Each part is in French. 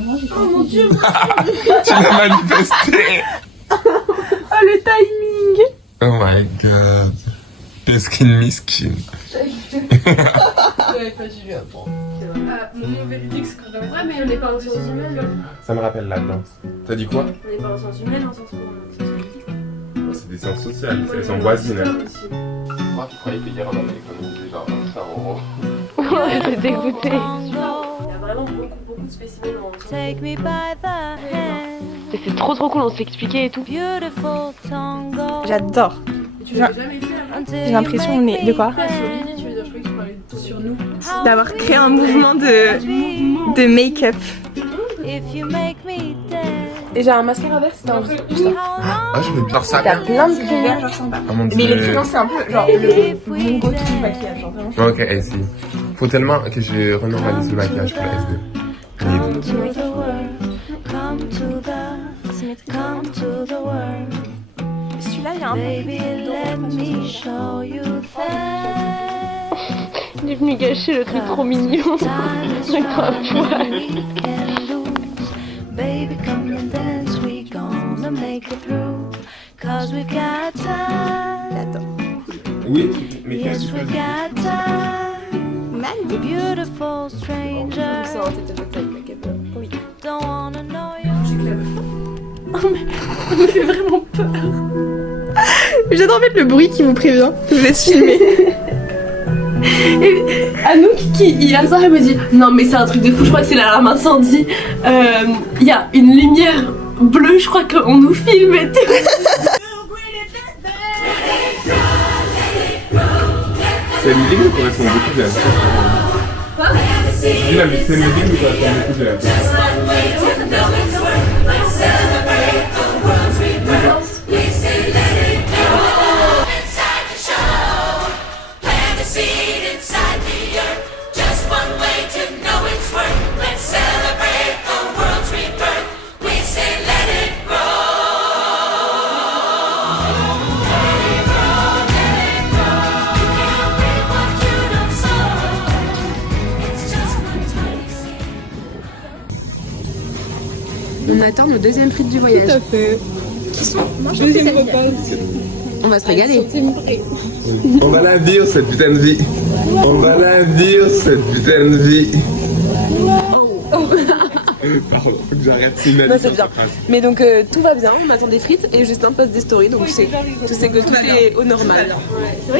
avant, j'ai Oh mon dieu. Tu l'as manifesté. Oh le timing. Oh my god. Peskin miskin. J'avais pas dû lui apprendre. Moment véridique, c'est qu'on ouais, mais on n'est pas en sciences humaines. Ça me rappelle la danse. T'as dit quoi? On n'est pas en sciences humaines, en sciences humaines. C'est des sciences sociales, c'est les sciences voisines. Moi, je croyais qu'hier on avait économisé genre 100 €. Ouais, t'es dégoûté. Il y a vraiment beaucoup de spécimens en sciences humaines. C'est trop cool, on s'est expliqué et tout. J'adore. Tu l'as jamais fait avant? J'ai l'impression on est... De quoi? Ah, sur Lily, tu veux dire, je croyais que tu parlais sur nous. D'avoir créé un mouvement de make-up. Et j'ai un mascara vert, c'était un peu... Ah, je veux bien ça. T'as plein de crayons verts, genre sympa. Ah, mon Mais les Dieu. crayons, c'est un peu genre mon go-to du maquillage, genre vraiment. Ok, si. Faut tellement que je renormalise le maquillage pour la SD. Celui-là, il y a un Il est venu gâcher le truc trop mignon. C'est grave poil. Baby, come and dance, we gonna make it through. Cause we've got time. Oui, mais Yes, we've got time. Beautiful stranger. Ça aurait été peut-être avec make-up. Oui. Don't wanna know you. Ça me fait vraiment peur. J'adore mettre le bruit qui vous prévient. Vous êtes filmé. Et Anouk qui hier soir elle me dit non mais c'est un truc de fou, je crois que c'est l'alarme incendie. Il y a une lumière bleue, je crois qu'on nous filme et tout. c'est une ligne qui correspond beaucoup de la vie. Je dis la c'est une ligne qui correspond beaucoup de la vie. On attend le deuxième frite du voyage. Tout à fait. Deuxième repas. On va se régaler. On va la vivre cette putain de vie. On va la vivre cette putain de vie. Pardon, faut que j'arrête. C'est une Non, c'est bien. Mais donc tout va bien, on attend des frites et Justin poste des stories, donc c'est que tout est au normal.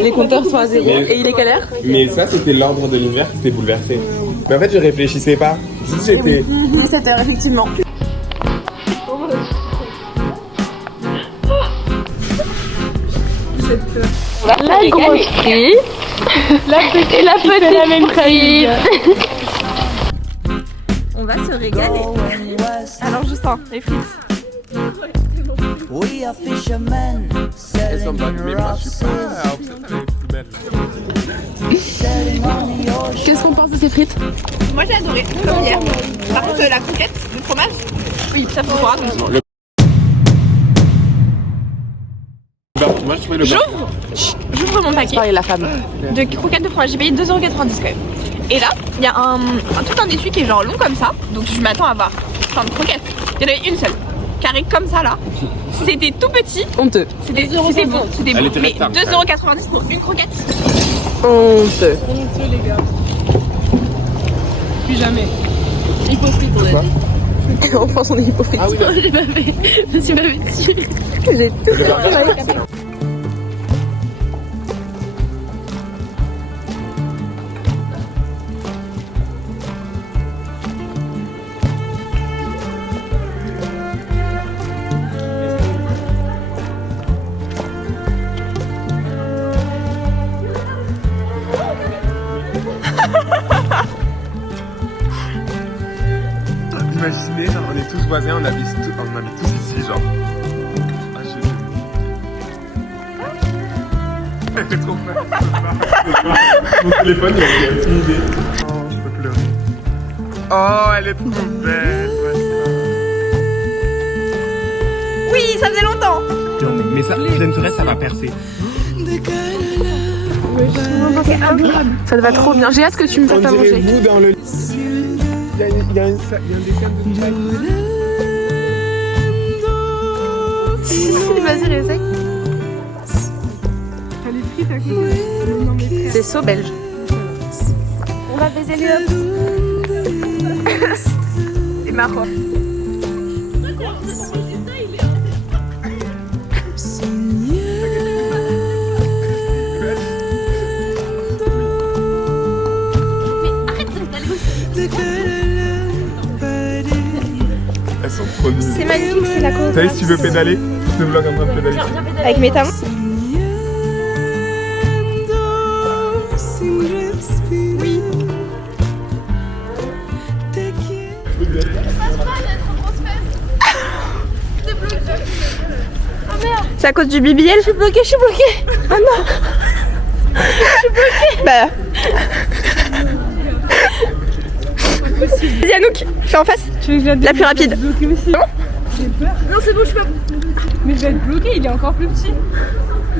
Les compteurs sont à zéro. Mais- Et il est quelle heure? Mais ça, c'était l'ordre de l'univers qui s'était bouleversé. Mais en fait, je réfléchissais pas. Juste, j'étais. 17h, effectivement. La grosse frite. Et la petite frite. On va se régaler. Alors Justin, les frites. We are fishermen Elles sont selling bonnes, mais moi, je suis rosses, pas obsédé avec les plus belles. selling on the ocean. Qu'est-ce qu'on pense de ces frites? Moi j'ai adoré, comme hier. Par contre, la croquette, le fromage, oui, ça faut voir. Moi, je trouvais le J'ouvre mon paquet Parler la femme. de croquettes de fromage. J'ai payé 2,90€ quand même. Et là, il y a tout un étui qui est genre long comme ça. Donc je m'attends à avoir plein de croquettes. Il y en avait une seule. Carré comme ça là. C'était tout petit. Honteux. C'était bon. C'était Elle bon. était Mais rectable, 2,90€ pour une croquette. Honteux. Plus jamais. Hypocrite on a dit. En France, on est hypocrite. Ah oui, Je l'ai pas fait. Je me suis pas fait dessus. J'ai tout fait. Imaginez, genre, on est tous voisins, on habite tous ici, genre. Ah, J'ai trop peur. Mon téléphone, il a fini. Oh, je peux pleurer. Oh, elle est trop belle. Oui, ça faisait longtemps. Mais ça, pleine forêt, ça va percer. Ça te va trop bien. J'ai hâte que tu me fasses à manger. Vous dans le. Il y a il y a un dessin de Jack. Vas-y, réessaye. T'as les frites à côté. Non, mais frère. C'est saut belge. On va baiser les hops. C'est marrant. Elles sont trop nulles. C'est magnifique, c'est la cause. T'as vu si tu veux pédaler? Je te vlog en train de pédaler. Avec mes talons. C'est à cause du BBL. Je suis bloquée. Ah non. Je suis bloquée. Bah. Vas-y Anouk, fais en face. La plus rapide. Non, c'est bon, je peux. Mais je vais être bloquée, il est encore plus petit.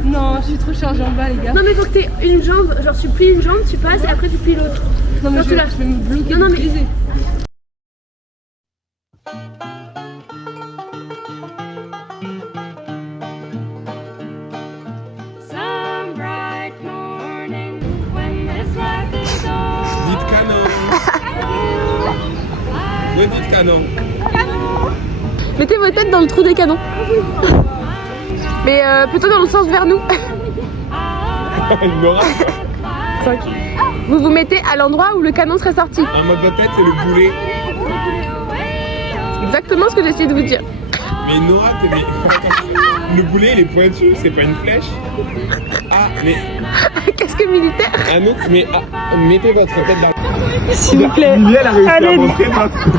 Non, je suis trop chargée en bas, les gars. Non mais faut que t'aies une jambe, genre tu plies une jambe, tu passes et après tu plies l'autre. Non, mais Non, je tu vais l'as. me bloquer. Non, mais- briser. Some bright morning when this life is over. Dites canon. Dites canon. Mettez vos têtes dans le trou des canons. Mais plutôt dans le sens vers nous. Nora. Vous vous mettez à l'endroit où le canon serait sorti. Un mode de tête, c'est le boulet. Exactement ce que j'essayais de vous dire. Mais Nora, le boulet, il est pointu, c'est pas une flèche. Ah, mais Casque militaire. Anouk, mais mettez votre tête dans. S'il vous plaît. Lily, elle a réussi Allez. à montrer parce que.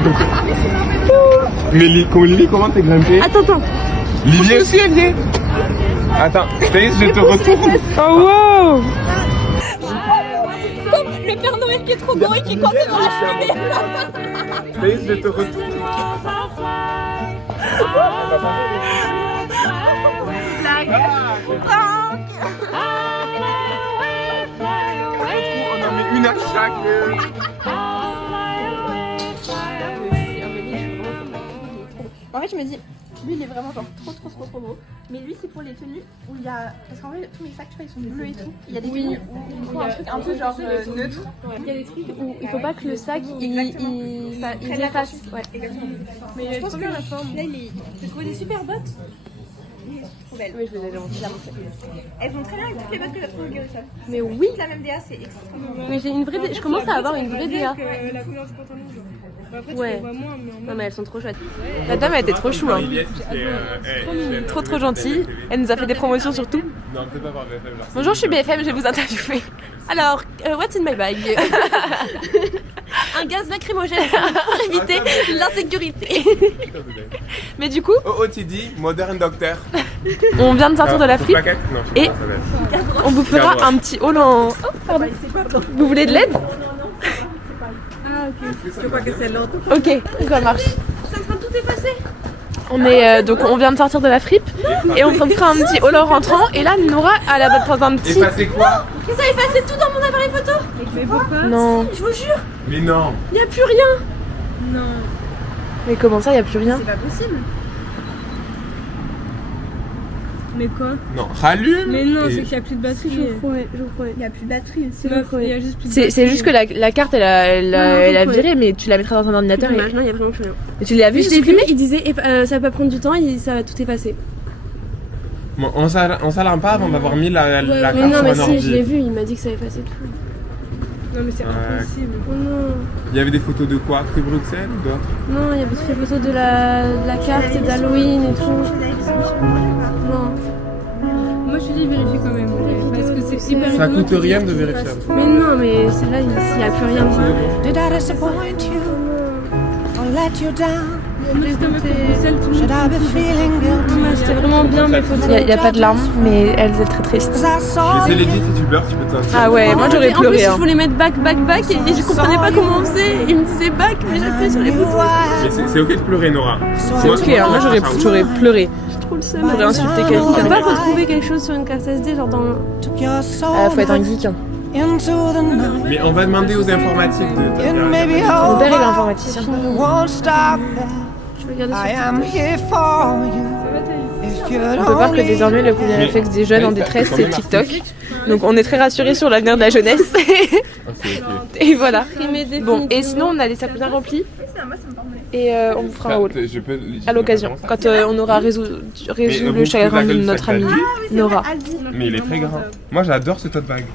Mais Lily, comment t'es grimpée? Attends. Lily aussi, elle vient. Attends, Thaïs, je te retourne. Oh wow. Comme le Père Noël qui est trop gros et qui est coincé dans la cheminée. Thaïs, je te retourne. On en met une à chaque. En fait, je me dis, lui il est vraiment genre trop beau. Mais lui, c'est pour les tenues où il y a. Parce qu'en fait, tous mes sacs, tu vois, ils sont bleus et tout. Il y a des tenues où il faut un truc un peu genre neutre. Il y a des trucs où il faut pas que le sac il efface. Ouais. Mais je pense que là, j'ai trouvé des super bottes. Trop belles. Oui, je les ai déjà montrées. Elles vont très bien avec toutes les bottes que j'ai trouvées au Garrison. Mais oui. La même DA, c'est extrêmement. Mais j'ai une vraie. Je commence à avoir une vraie DA. La couleur du pantalon, genre. Après, Ouais. tu vois moins, mais en Non mais elles sont trop chouettes. La dame elle était trop chou hein. Trop gentille. Elle nous a fait des promotions sur tout. Non, peut-être pas par BFM là. Bonjour, je suis BFM, je vais vous interviewer. Alors, what's in my bag? Un gaz lacrymogène pour éviter l'insécurité. Mais du coup, OOTD, Modern Doctor. on vient de sortir de la fripe Plaquette? Non, je sais et pas, ça va être. on vous fera Garde-moi. un petit haul en... Oh, pardon. Vous voulez de l'aide? Ok, ça marche. On est donc on vient de sortir de la fripe et on fera un petit haul en rentrant et là Nora elle a dans un petit. Effacez quoi? Ça a effacé tout dans mon appareil photo. Non. Je vous jure, Mais non. il n'y a plus rien. Mais comment ça y a plus rien? C'est pas possible. Mais quoi? Non, rallume. Mais non, et- c'est qu'il n'y a plus de batterie. Je vous promets. Il n'y a plus de batterie. Meuf, il y a juste plus de C'est batterie. juste que la carte elle a viré mais tu la mettras dans ton ordinateur. Dommage, non, il y a vraiment plus rien. Et tu l'as vu? Je l'ai vu, il disait ça va pas prendre du temps, ça va tout effacer. Bon, on s'alarme pas avant d'avoir mis la Mais carte non, sur mais un si, ordi. je l'ai vu, il m'a dit que ça effacait tout. Non, mais c'est impossible. Oh non. Il y avait des photos de quoi? Free Bruxelles ou d'autres? Non, il y avait toutes les photos de la carte d'Halloween et tout. Non. Moi, je te dis, vérifie quand même. Parce que c'est hyper Ça rigolo. coûte rien de vérifier. Mais non, mais celle-là, il n'y a plus rien dessus. Did I disappoint you or let you down? Moi, j'étais meuf au Bruxelles, tout le Should monde. I be feeling guilty? C'était vraiment bien mes photos. Il y a pas de larmes mais elle est très triste. 'Cause I saw Je sais you. les dit si tu pleures, tu peux t'en tirer. Ah ouais, moi j'aurais En plus, pleuré. je Hein. voulais mettre back et je comprenais pas comment on faisait. Il me disait back, mais j'appuyais sur les boutons. Mais c'est ok de pleurer, Nora. C'est ok, hein, moi j'aurais pleuré. Trop le seum. J'aurais insulté On quelqu'un. peut pas retrouver quelque chose sur une carte SD, genre dans. Took your soul. Faut être un geek. Hein. into the night. Mais on va demander aux informatiques de. And maybe Mon père il est hold informaticien. on, won't stop there. I am here for you. If you'd On peut voir que only désormais le premier réflexe des jeunes en détresse c'est TikTok. Donc on est très rassurés sur l'avenir de la jeunesse. Et voilà. Bon, et sinon on a les sacs bien remplis. Et on vous fera un haul à l'occasion, quand on aura résolu le chagrin de notre amie Nora. Mais il est très grand. Moi j'adore ce tote bag.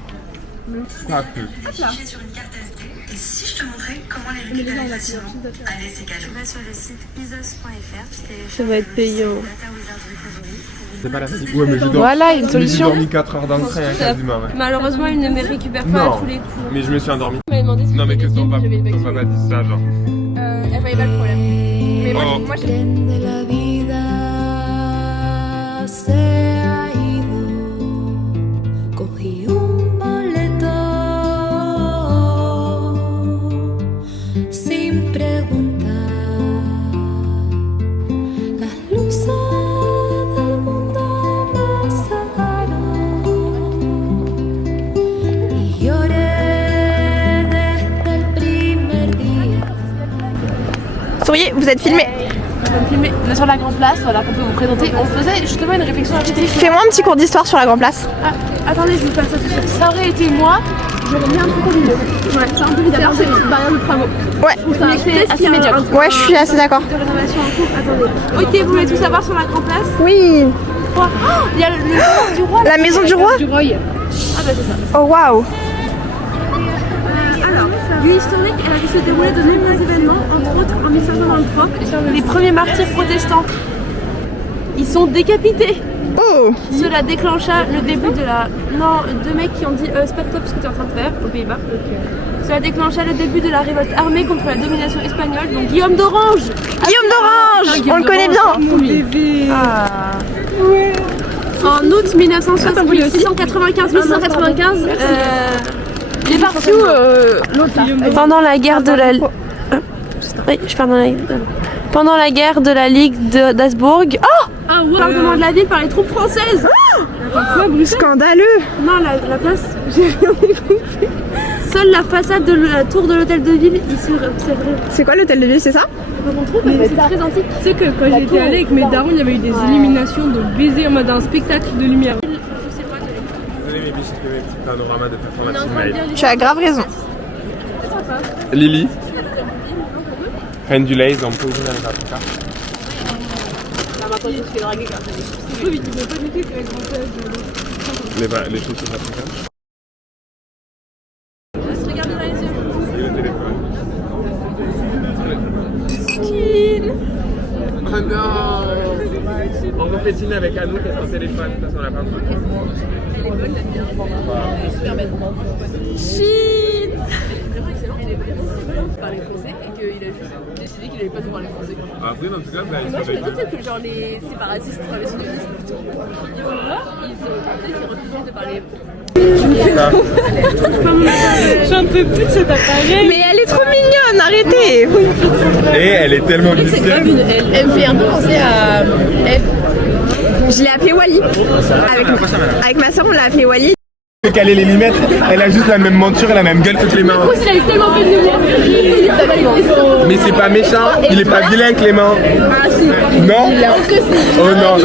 Quoi que. Sur une carte SD. Et si je te montrais comment les liquides allaient facilement. Allez, c'est cadeau. Tu vas sur le site isos.fr. Ça va être payant. C'est pas la musique. Ouais, mais je dors. Voilà une solution. J'ai dormi 4 heures dans le train, quasiment. Ouais. Malheureusement, il ne me récupère pas à tous les coups. Mais je me suis endormi. Elle m'a demandé si Non, mais que j'avais ton des papa films, j'avais dit ça, genre. Elle voyait pas le problème. Mais moi, Oh. moi j'ai. de la vida se ha ido. Cogí un boleto sin preguntar. Las luces del mundo me cegaron y lloré desde el primer día. Souriez, vous êtes filmé. On est sur la grande place, voilà, qu'on peut vous présenter. On faisait justement une réflexion artistique. Fais-moi un petit cours d'histoire sur la Grande Place. Ah, attendez, je vous passe ça tout de suite. Ça aurait été moi, j'aurais mis un truc au milieu. Ouais, c'est un peu bizarre, c'est une barrière de travaux. Ouais, C'est assez médiocre. ouais, je suis assez d'accord. De rénovation en cours, attendez. Ok, vous voulez tout savoir sur la Grand Place? Oui. Oh, il y a le du roi. La maison du roi. Du Roy. Ah bah c'est ça. Oh waouh. Alors, vue historique, elle a dû se dérouler de nombreux événements, entre autres en 1523, les premiers martyrs protestants. Ils sont décapités. Oh. Cela déclencha le début de la... Non, deux mecs qui ont dit c'est pas top ce que tu es en train de faire aux Pays-Bas. Cela déclencha le début de la révolte armée contre la domination espagnole, donc Guillaume d'Orange. Guillaume d'Orange. On le connaît bien. Mon bébé. En août 695-1895, il est parti où pendant la guerre de la... Oui, je pars dans la... Pendant la guerre de la Ligue d'Habsbourg. Oh, Bombardement de la ville par les troupes françaises. Scandaleux. Non, la place, j'ai rien compris. Seule la façade de la tour de l'hôtel de ville y s'observerait. C'est quoi l'hôtel de ville, c'est ça? C'est très antique. Tu sais que quand j'étais allée avec mes darons, il y avait eu des illuminations de baisers en mode un spectacle de lumière. Désolé, mes biches, je fais mes petits panoramas de performance mail. Tu as grave raison. Lily. Reine du Lays, on peut ouvrir la Africa. Les chaussures africaines. Et le téléphone. Oh non. On refait dîner avec Anouk et son téléphone parce qu'on a pas de Parler français et qu'il a juste décidé qu'il allait pas nous parler français. Après, dans tout cas, bah, Moi je me doutais que genre les séparatistes traditionnalistes plutôt, ils vont voir, ils refusent de parler. J'en peux plus de cet appareil. Mais elle est trop mignonne, arrêtez. Et elle est tellement C'est grave une L. Elle me fait un peu penser à F. Je l'ai appelée Wally. Avec ma soeur, on l'a appelée Wally. Caler les lunettes, elle a juste la même monture et la même gueule que Clément. Il a eu tellement fait de lumière. Mais c'est pas méchant, il est pas vilain Clément. Non. Oh non.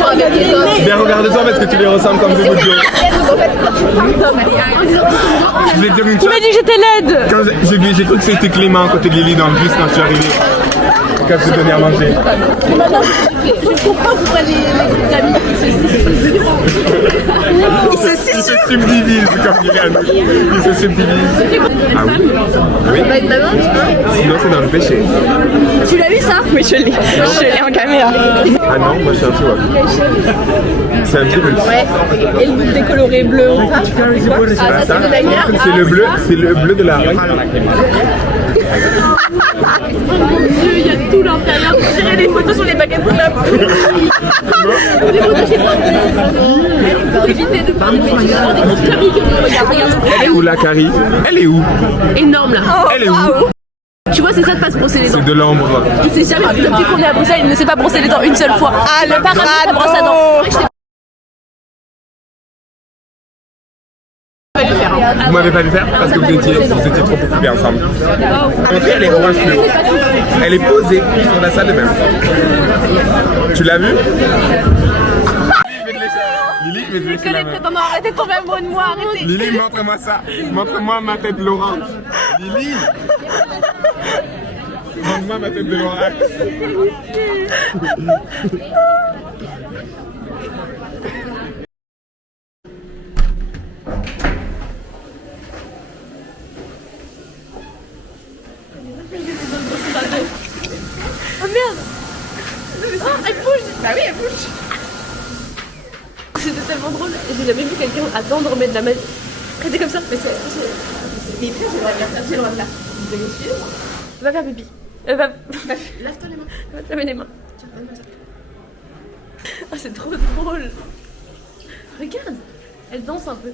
Mais regarde-toi parce que tu les ressembles comme deux bouts de Je vais te dire une chose. Tu m'as dit que j'étais laide. Quand j'ai cru que c'était Clément côté de Lily dans le bus quand je suis arrivé. Quand je te donnais à manger. Je comprends pourquoi les amis Ils se subdivisent comme dirait Anne. Ils se subdivisent. Ah oui. Oui. Sinon c'est dans le péché. Tu l'as vu ça? Oui, je l'ai en caméra. Ah non, moi je suis un chihuahua. C'est un virus. et le bout décoloré bleu en face. Ah, ça, c'est le bleu de la reine. Il y a tout l'intérieur. Tirer des photos sur les baguettes de la Des photos chez moi. Pour éviter de faire des petites caries que vous regardez. Elle est où la Carrie? Elle est où? Énorme là. Elle est où? Tu vois, c'est ça de pas se brosser les dents. C'est de l'ombre. Il sait jamais, depuis qu'on est à Bruxelles, il ne s'est pas brosser les dents une seule fois. Ah, le pas ramené sa brosse à dents. le faire. Hein. Vous m'avez pas vu faire parce que vous étiez trop occupés ensemble. L'entrée, elle est orange fluo. Elle est posée sur la salle de bain. Tu l'as vu? Lily, je vais te laisser la main. Non, arrêtez de tomber amoureux de moi, arrêtez. Lily, montre-moi ça. Montre-moi ma tête Laurent. Lily. Montre-moi ma tête de Laurent. Oh merde! Oh, elle bouge! Bah oui, elle bouge. C'était tellement drôle. J'ai jamais vu quelqu'un attendre mais de la main. C'était comme ça. Mais c'est. J'ai le droit de la faire, j'ai le droit de la faire. Vous allez suivre? Va faire pipi. Va. Lave-toi les mains. Va te laver les mains. Oh, c'est trop drôle. Regarde. Elle danse un peu.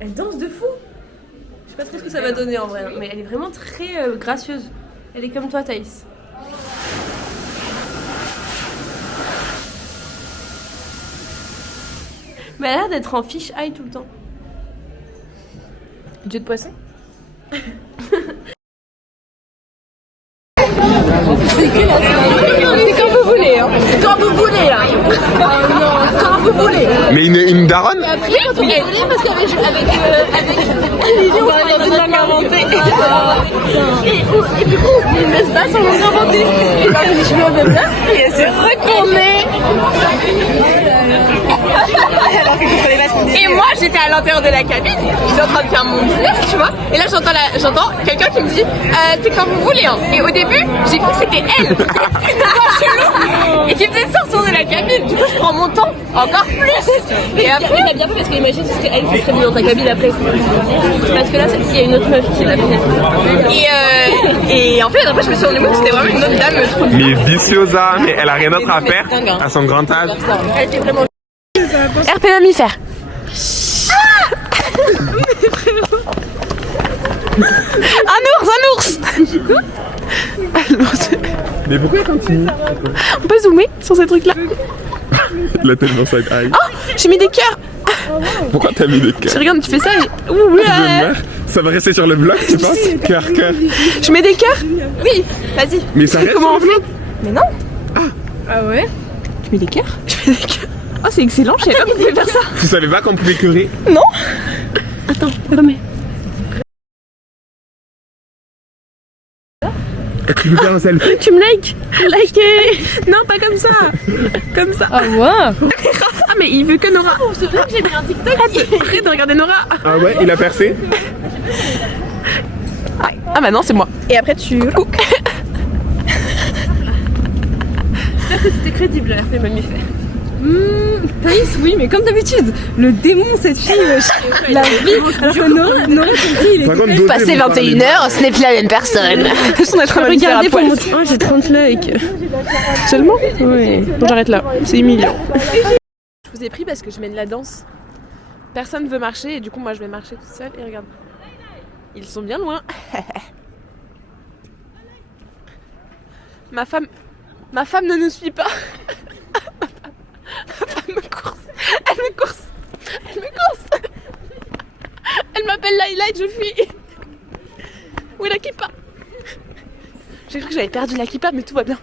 Elle danse de fou. Je sais pas trop ce que ça va donner en vrai, hein, mais elle est vraiment très gracieuse. Elle est comme toi, Thaïs. Mais elle a l'air d'être en fish eye tout le temps. Dieu de poisson. C'est quand vous voulez, hein. Quand vous voulez, hein. Quand vous voulez. Mais une daronne? Oui, quand vous voulez, parce qu'avec Lily, on travaille dans une langue inventée. Et du coup, il me laisse pas sans langue inventée. Et là, je me même là, et elle s'est retournée. Et moi, j'étais à l'intérieur de la cabine, j'étais en train de faire mon business, tu vois. Et là, j'entends quelqu'un qui me dit c'est quand vous voulez. Hein. Et au début, j'ai cru que c'était elle. Et qui faisait sortir de la cabine. Du coup, je prends mon temps encore plus. Et après, t'as bien fait parce que imagine si c'était elle qui serait venue dans ta cabine après. Parce que là, il y a une autre meuf qui l'a fait. et en fait, après, je me suis rendu compte que c'était vraiment une autre dame. Mais viciosa, mais elle a rien d'autre à faire à son grand âge. Elle était vraiment. RP mammifère. Un ours. Mais pourquoi elle continue? On peut zoomer sur ces trucs là. Il a tellement side eye. Oh, j'ai mis des cœurs. Pourquoi t'as mis des cœurs? Tu regardes, tu fais ça et... Ça va rester sur le bloc, tu penses? Cœur. Je mets des cœurs. Oui, vas-y. Mais ça reste Comment on sur le fait? bloc? Mais non. Ah ouais? Tu mets des cœurs? Je mets des cœurs. Oh, c'est excellent, je savais pas qu'on pouvait faire ça. Tu savais pas qu'on pouvait curer? Non. Attends, remets. Tu veux faire un selfie? Tu me likes? Liker. Non, pas comme ça. Comme ça. Ah ouais. Ah, mais il veut que Nora. Oh, c'est vrai que j'ai mis un TikTok. Arrête de regarder Nora. Ah ouais, il a percé? Ah bah non, c'est moi. Et après tu... Coucou. J'espère que c'était crédible, la RP mammifère. Thaïs, oui, mais comme d'habitude, le démon, cette fille, la vie, alors que Nora, il est... Passé 21h, ce n'est plus la même personne. On est en train de regarder pour mon... Oh, j'ai 30 likes. Seulement? Oui. Bon, j'arrête là, c'est humiliant. Je vous ai pris parce que je mène la danse. Personne ne veut marcher et du coup, moi, je vais marcher toute seule. Et regarde, ils sont bien loin. Ma femme ne nous suit pas. Elle me course. Elle m'appelle Light, je fuis. Où est la kippa? J'ai cru que j'avais perdu la kippa, mais tout va bien.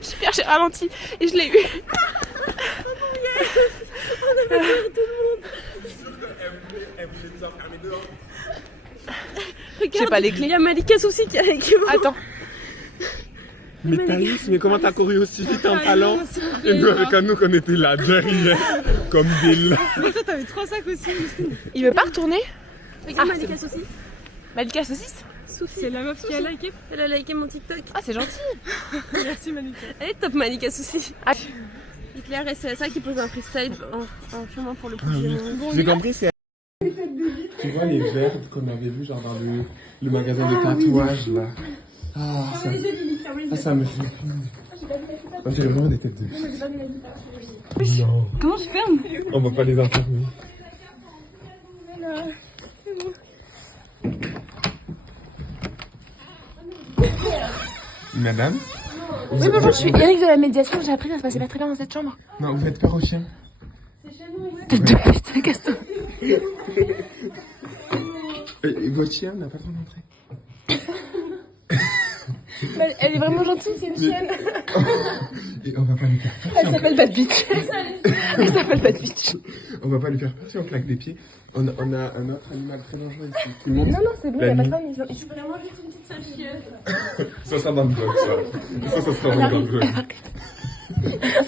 Super, j'ai ralenti et je l'ai eu. On a fait rire tout le monde. Elle voulait nous enfermer dehors. J'ai pas les clés. Il y a Malika Souci qui est avec vous. Attends. Mais Thaïs, mais comment t'as couru aussi vite en allant? Et nous, avec nous, qu'on était là derrière, comme des lats. Mais toi, t'avais 3 sacs aussi. Il veut pas retourner? Regarde Malika Souci. Malika Saucisse? C'est la meuf qui a liké. Elle a liké mon TikTok. Ah, c'est gentil. Merci Malika. Elle est top, Malika Souci. Ah. Claire et c'est ça qui pose un freestyle en chemin pour le coup. J'ai compris, c'est... Tu vois les verres qu'on avait vus genre dans le magasin de tatouage là. Ça me fait... On dirait vraiment des têtes de... Non. Comment je ferme? On va pas les enfermer. Madame? Oui, bonjour, je suis Eric de la médiation. J'ai appris que ça se passait pas très bien dans cette chambre. Non, vous faites peur aux chiens? Tête de pute, casse-toi. Et votre chien n'a pas trop montré. Elle est vraiment gentille, c'est une chienne. Et on va pas lui faire peur. Elle s'appelle Bad Bitch. Elle s'appelle Bad Bitch. On va pas lui faire peur si on claque des pieds. On a un autre animal très dangereux ici. Tout le monde. Non, c'est bon, il n'y a pas de problème. Je suis vraiment juste une petite sale chienne. Ça sera dans le vlog, ça. Ça sera dans le vlog.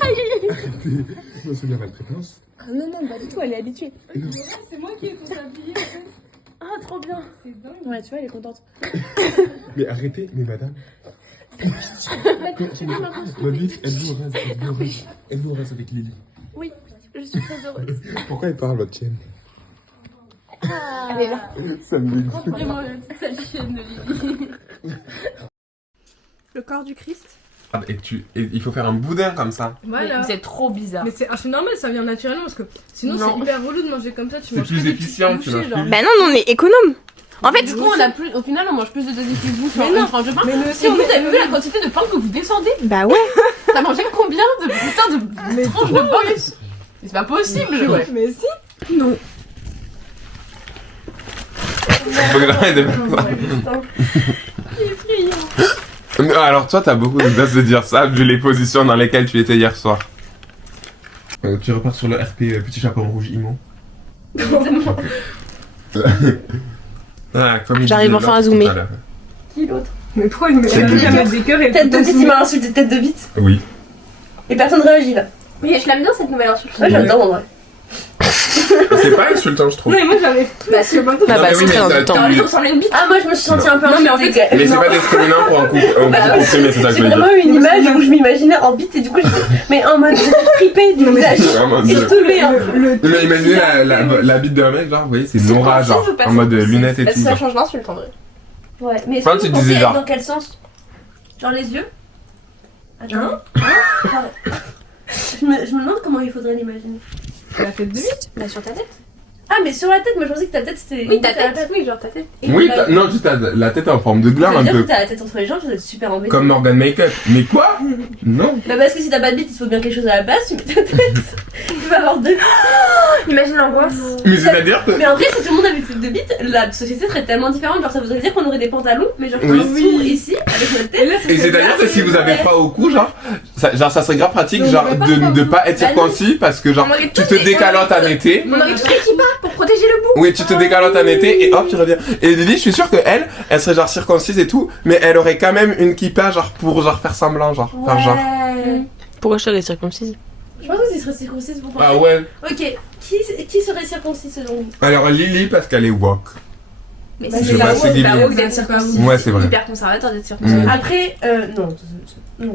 Arrêtez. Non, c'est bien mal prépense. Ah non, pas du tout, elle est habituée. C'est moi qui ai tout habillé en fait. Ah, trop bien. C'est dingue. Ouais, tu vois, elle est contente. Mais arrêtez, mais madame. Votre vie, elle vous rase, elle vous rase avec Lily. Oui, je suis très heureuse. Pourquoi elle parle, votre chienne? Elle est là. Ça me dégoûte. Vraiment une petite sale chienne de Lily. Le corps du Christ. Et il faut faire un boudin comme ça. Voilà. C'est trop bizarre. Mais c'est normal, ça vient naturellement parce que sinon c'est hyper relou de manger comme ça. Tu C'est manges plus que des efficient, petites tu bouchées, vois. genre. Bah non, on est économe. En fait, Du coup, au final, on mange plus de dosis que vous sur Mais une non. tranche de pain. Mais nous aussi, Et on vous, est- avez vu la quantité de pain que vous descendez? bah ouais. T'as mangé combien de putain de tranches de pain? Mais c'est pas possible. Ouais. Mais si. Faut que j'arrête de faire ça. Alors toi, t'as beaucoup d'audace de dire ça, vu les positions dans lesquelles tu étais hier soir. Tu repars sur le RP Petit Chaperon Rouge Imo. Ah, comme il J'arrive disait enfin à l'autre zoomer. tout à l'heure. Qui l'autre? Mais pourquoi il met à mettre des cœurs et Tête de bite, il m'a insulté tête de bite. Oui. Et personne réagit là. Oui, je l'aime bien cette nouvelle insulte. Ouais, j'adore en vrai. C'est pas insultant, je trouve. Non, mais moi j'avais. Bah, si. Ah bah, mais c'est oui, très mais ça insultant. t'a- Ça ressemblait à une bite. Ah, moi je me suis sentie un peu Non, mais en insultée. fait, Mais c'est pas discriminant pour un couple comprimé, c'est ça que je J'ai veux vraiment dire. eu une image où je m'imaginais en bite et du coup j'étais. Mais en mode fripée du visage. Vraiment, Et je te mets un Mais imaginez la bite d'un mec, genre, vous voyez, c'est Nora, genre, ou pas en mode lunettes et tout. Ça genre. change d'insulte en vrai. Ouais, mais est-ce Enfin, que tu vous pensez disais genre- dans quel sens? Genre les yeux? Attends. Je me demande comment il faudrait l'imaginer. La tête de bite. Bah, sur ta tête. Ah, mais sur la tête, moi je pensais que ta tête c'était. Oui, ta tête. Oui, genre ta tête. Oui, non, juste la tête en forme de Ça gland veut un dire peu. que t'as la tête entre les jambes, ça doit être super embêtant. Comme Morgan Makeup. Mais quoi? Non. Bah, parce que si t'as pas de bite, il faut bien quelque chose à la base, tu mets ta tête. Tu vas avoir deux. Imagine l'angoisse. Mais c'est-à-dire que. Mais en vrai, si tout le monde avait plus de bite, la société serait tellement différente. Genre, ça voudrait dire qu'on aurait des pantalons, mais genre, Oui. un sourd ici, avec notre tête. Et c'est-à-dire que si vous avez froid au cou, genre ça serait grave pratique, genre, de pas être circoncis parce que, genre, On aurait tu tous te des- décalotes en été. On aurait tout l'équipage pour protéger le bout. Oui, tu te décalotes en été et hop, tu reviens. Et Lily, je suis sûr que elle serait genre circoncise et tout, mais elle aurait quand même une kippa, genre, pour genre faire semblant, genre. Faire genre. Ouais. Pourquoi je serais circoncise? Je pense qu'il serait circoncis pour Ah ouais. Ok, qui serait circoncis selon vous? Alors Lily, parce qu'elle est woke. Mais Bah, Je c'est sais pas, la c'est rose, Lily. la rose d'être circoncis. Ouais, c'est vrai. Hyper conservateur d'être circoncis. Mm. Après, non.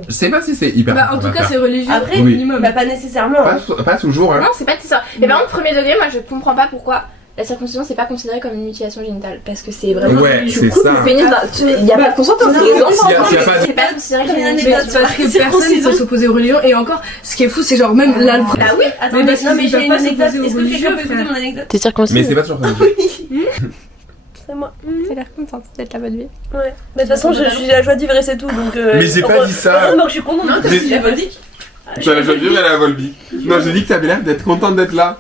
Je sais pas si c'est hyper. Bah, en tout cas, c'est religieux. Après, Oui. minimum. bah, pas nécessairement. hein. Pas toujours, hein. Non, c'est pas ça. Mais par contre, premier degré, moi je comprends pas pourquoi la circoncision c'est pas considéré comme une mutilation génitale. Parce que c'est vraiment. Ouais, tu c'est coupes ça. le pénis dans. Il y a pas de consentement, c'est les enfants. S'il y a pas de- C'est pas considéré comme J'ai une une mutilation. anecdote. Parce que personne ne peut s'opposer aux religions. Et encore, ce qui est fou, c'est genre même là le Bah oui, attends, Mais mais, parce non, mais qu'ils j'ai peuvent une pas anecdote. s'opposer aux Est-ce que quelqu'un religieux, peut écouter frère. mon anecdote? T'es circoncis? Mais c'est pas toujours religieux. C'est moi. T'as l'air contente d'être la bonne vie. Ouais. Mais de toute façon, j'ai la joie de vivre et c'est tout. Donc, Mais j'ai pas dit ça. Heureusement que je suis contente de Mais- si j'ai voldique. Tu as la joie de vivre et la Volby. Non, j'ai dit que t'avais l'air d'être contente d'être là.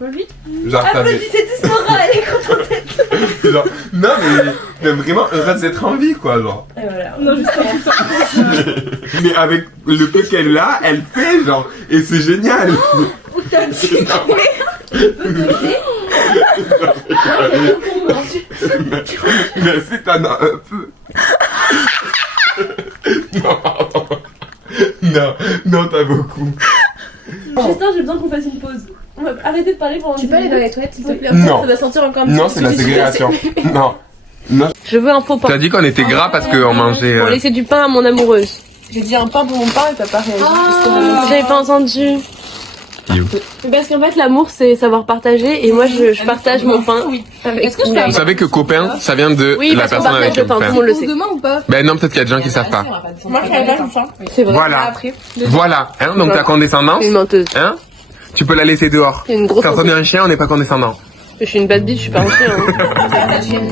Volby Genre, t'avais. Applaudissez tous Nora, elle est contente d'être. Genre, non, mais vraiment heureuse d'être en vie, quoi, genre. Et voilà. Non, justement. Mais avec le peu qu'elle a, elle fait, genre, et c'est génial. Mais si t'en as un peu. Non, pardon. Non, t'as beaucoup. Justin, j'ai besoin qu'on fasse une pause. On va arrêter de parler pendant Tu peux aller dans les toilettes s'il te plaît? Non. Ça va sentir encore un petit Non, peu c'est la ce que j'ai ségrégation. Non. Je veux un faux pain. T'as dit qu'on était gras parce qu'on mangeait. Pour laisser du pain à mon amoureuse. J'ai dit un pain pour mon pain et t'as pas réagi. J'avais pas entendu. You. Parce qu'en fait, l'amour, c'est savoir partager. Et moi, je partage mon pain. Est-ce que je Vous savez que copain, ça vient de Oui, la parce qu'on personne avec partage le qui pain, on tout le fait. monde le sait. Demain ou pas? Ben non, peut-être qu'il y a des gens qui savent pas. Moi, je savais pas tout ça. C'est vrai. Voilà. Voilà. Hein, donc ta condescendance, Une menteuse. hein, tu peux la laisser dehors. C'est une grosse Quand on est un chien, on n'est pas condescendant. Je suis une bad bitch, je suis pas un chien. hein.